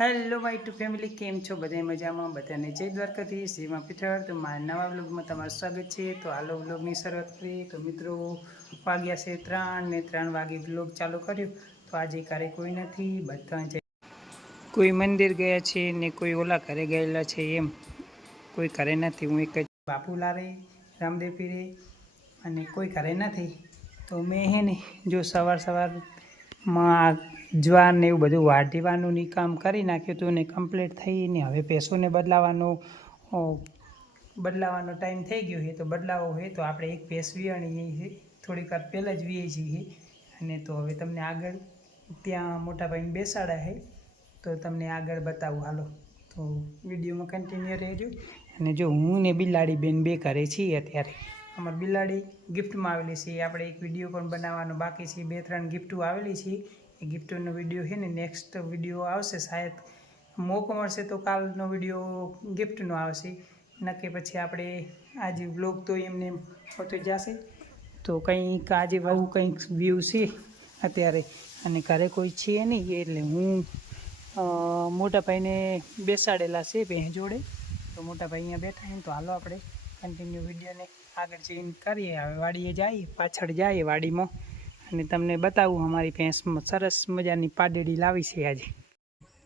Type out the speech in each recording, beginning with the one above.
Hello my two family, કેમ છો બધા મજામાં? બધાને જય દ્વારકાથી શ્રીમાં પીઠળ. તો મારા નવા બ્લોગમાં તમારું સ્વાગત છે. તો હાલો બ્લોગની શરૂઆત કરીએ. તો મિત્રો, વાગ્યા છે ત્રણ ને ત્રણ વાગે બ્લોગ ચાલુ કર્યો. તો આજે કારે કોઈ નથી. બધા જ કોઈ મંદિર ગયા છે ને કોઈ ઓલા ઘરે ગયેલા છે એમ. કોઈ ઘરે નથી. હું એક જ બાપુ લારે, રામદેવ પીરે અને કોઈ ઘરે નથી. તો મેં હે ને, જો સવાર સવાર સવારમાં જ્વાર ને એવું બધું વાઢીવાનું ની કામ કરી નાખ્યું હતું ને કમ્પ્લીટ થઈને હવે પેસોને બદલાવાનો બદલાવાનો ટાઈમ થઈ ગયો છે. તો બદલાવો હોય તો આપણે એક વિયાણીએ છે. થોડીક વાર પહેલાં જ વીએ છીએ. અને તો હવે તમને આગળ ત્યાં મોટા ભાઈને બેસાડા છે. તો તમને આગળ બતાવું હાલો. તો વિડીયોમાં કન્ટિન્યુ રહેજો. અને જો હું ને બિલાડી બેન બે કરે છીએ અત્યારે. અમારી બિલાડી ગિફ્ટમાં આવેલી છે. આપણે એક વીડિયો પણ બનાવવાનો બાકી છે. બે, ત્રણ ગિફ્ટો આવેલી છે. એ ગિફ્ટોનો વીડિયો છે ને નેક્સ્ટ વીડિયો આવશે શાયદ. મોકો મળશે તો કાલનો વીડિયો ગિફ્ટનો આવશે. નક્કી પછી આપણે આજે બ્લોગ તો એમને એમ હોતો જશે. તો કંઈક આજે આવું કંઈક વ્યૂ છે અત્યારે. અને ઘરે કોઈ છે નહીં એટલે હું મોટા ભાઈને બેસાડેલા છે ભેં જોડે. તો મોટા ભાઈ અહીંયા બેઠા છે તો હાલો આપણે કન્ટિન્યુ વિડીયોને આગળ જઈને કરીએ. હવે વાડીએ જઈએ, પાછળ જઈએ વાડીમાં. અને તમને બતાવું અમારી ભેંસમાં સરસ મજાની પાડેડી લાવી છે આજે.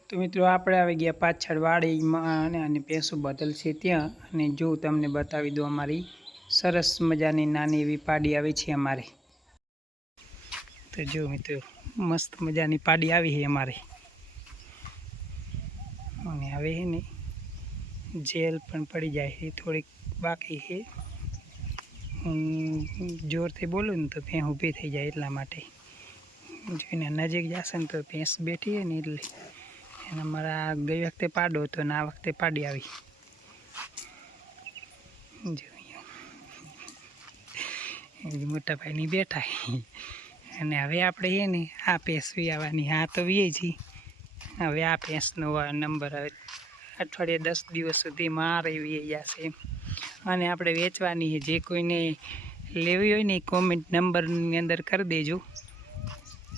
તો મિત્રો, આપણે આવી ગયા પાછળ વાડીમાં અને ભેંસો બદલ છે ત્યાં. અને જો તમને બતાવી દો અમારી સરસ મજાની નાની એવી પાડી આવી છે અમારે. તો જો મિત્રો, મસ્ત મજાની પાડી આવી છે અમારે. અને હવે ને જેલ પણ પડી જાય છે, થોડીક બાકી છે. જોરથી બોલું ને તો ભેંસ ઊભી થઈ જાય એટલા માટે. જોઈને નજીક જશે ને તો ભેંસ બેઠી હોય ને એટલે એને મારા ગઈ વખતે પાડો હતો ને આ વખતે પાડી આવી. જોઈએ મોટાભાઈની મોટા ભાઈની બેઠા. અને હવે આપણે એ ને આ ભેંસ આવવાની હા તો વીએ છીએ. હવે આ ભેંસનો નંબર હવે અઠવાડિયે દસ દિવસ સુધીમાં આ રહી જશે અને આપણે વેચવાની છે. જે કોઈને લેવી હોય ને એ કોમેન્ટ નંબરની અંદર કરી દેજો.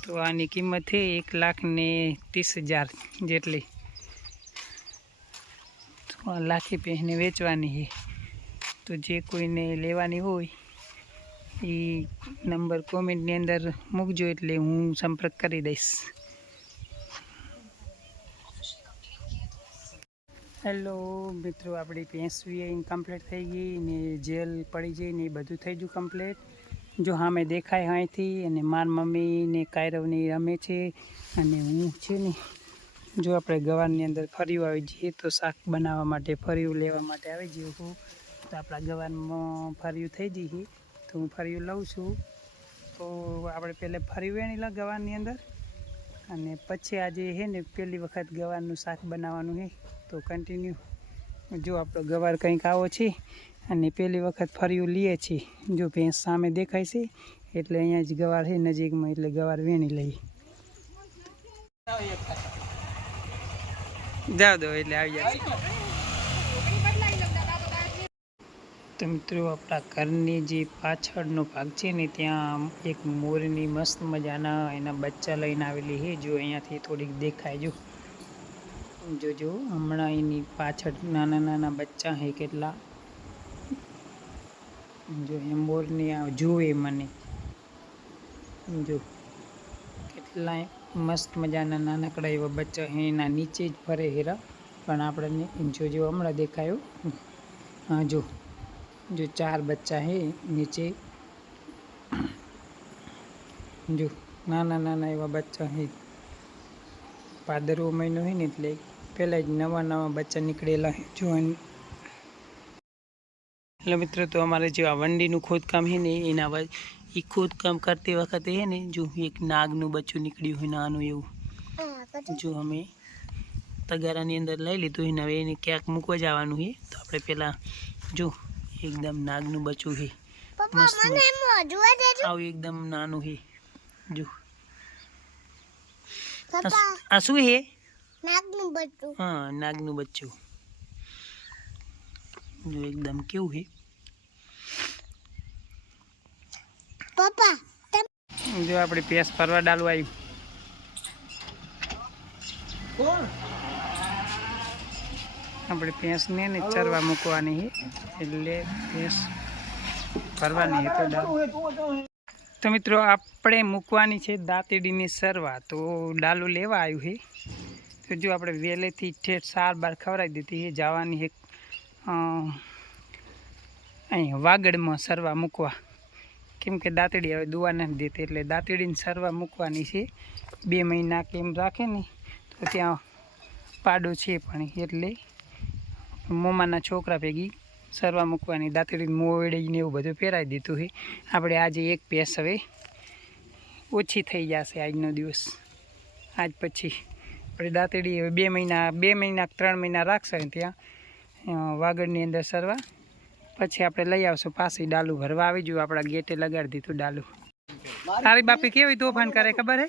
તો આની કિંમત છે એક લાખ ને ત્રીસ હજાર જેટલી. તો આ લાખી વેચવાની છે. તો જે કોઈને લેવાની હોય એ નંબર કોમેન્ટની અંદર મૂકજો એટલે હું સંપર્ક કરી દઈશ. હેલો, મિત્રો, આપણી ભેંસ વીઆઈ થઈ ગઈ ને જેલ પડી ગઈ ને એ બધું થઈ ગયું કમ્પ્લીટ. જો સામે દેખાય અહીંથી અને માર મમ્મી ને કાયરવની રમે છે અને હું છે ને, જો આપણે ગવારની અંદર ફર્યું આવી જઈએ તો શાક બનાવવા માટે, ફર્યું લેવા માટે આવી જઈએ હું. તો આપણા ગવારમાં ફર્યું થઈ જઈએ, તો હું ફર્યું લઉં છું. તો આપણે પહેલાં ફર્યું લા, ગવારની અંદર? અને પછી આજે છે ને પહેલી વખત ગવારનું શાક બનાવવાનું છે તો કન્ટિન્યુ જો આપણો ગવાર કંઈક આવો છે અને પહેલી વખત ફર્યું લઈએ છીએ જો ભેંસ સામે દેખાય છે એટલે અહીંયા જ ગવાર છે નજીકમાં એટલે ગવાર વેણી લઈએ જાવ દો એટલે આવી જશે તો મિત્રો, આપણા ઘરની જે પાછળનો ભાગ છે ને, ત્યાં એક મોરની મસ્ત મજાના એના બચ્ચા લઈને આવેલી છે. જો અહીંયાથી થોડીક દેખાય, જો. જોજો હમણાં એની પાછળ નાના નાના બચ્ચા છે કેટલા. જો, એ મોરની જુએ મને. જો, કેટલા મસ્ત મજાના નાનકડા એવા બચ્ચા એના નીચે જ ફરે હેરા. પણ આપણને જોજો હમણાં દેખાયો. હા, જો. जो चार बच्चा है नीचे જો નાના નાના એવા બચ્ચા છે પાદરવો મહિનો હોય ને એટલે પહેલાં જ નવા નવા બચ્ચા નીકળેલા છે જો એટલે મિત્રો તો અમારે જે આ વંડીનું ખોદકામ છે ને એના વ- એ ખોદકામ કરતી વખતે છે ને જો એક નાગનું બચ્ચું નીકળ્યું હોય નાનું એવું જો અમે તગારાની અંદર લઈ લીધું એને હવે એને ક્યાંક મૂકવા જવાનું છે તો આપણે પહેલાં જો એકદમ નાગનું બચ્ચું છે. પપ્પા મસ્ત મને મોઢું દેજો. આવું એકદમ નાનું છે. જો. આ પપ્પા. શું- છે? નાગનું બચ્ચું. હા નાગનું બચ્ચું. જો એકદમ કેવું છે. પપ્પા જો આપણે પેસ ફરવા ડાલવા આવ્યું કોણ? આપણે ભેંસને ને ચરવા મૂકવાની એટલે ભેંસ ફરવાની તો તો મિત્રો, આપણે મૂકવાની છે દાંતીડીની સરવા તો ડાલું લેવા આવ્યું છે. તો જો આપણે વહેલેથી ઠેઠ સાર બાર ખવડાવી દીધી છે. જવાની એક અહીં વાગડમાં સરવા મૂકવા. કેમ કે દાંતડી હવે દુવા નથી દેતી, એટલે દાંતડીને સરવા મૂકવાની છે. બે મહિના કેમ રાખે ને તો ત્યાં પાડો છે પણ. એટલે મોમાના છોકરા ભેગી સરવા મૂકવાની દાંતડી મોવડીને એવું બધું પહેરાવી દીધું છે. આપણે આજે એક ભેંસ હવે ઓછી થઈ જશે આજનો દિવસ. આજ પછી. આપણે દાંતડી હવે બે મહિના બે મહિના ત્રણ મહિના રાખશે ત્યાં વાગડની અંદર સરવા. પછી આપણે લઈ આવશું પાછી ડાલુ ભરવા. આવી જવું આપણા ગેટે લગાડી દીધું ડાલુ. તારી બાપી કેવી તોફાન કરે ખબર હે?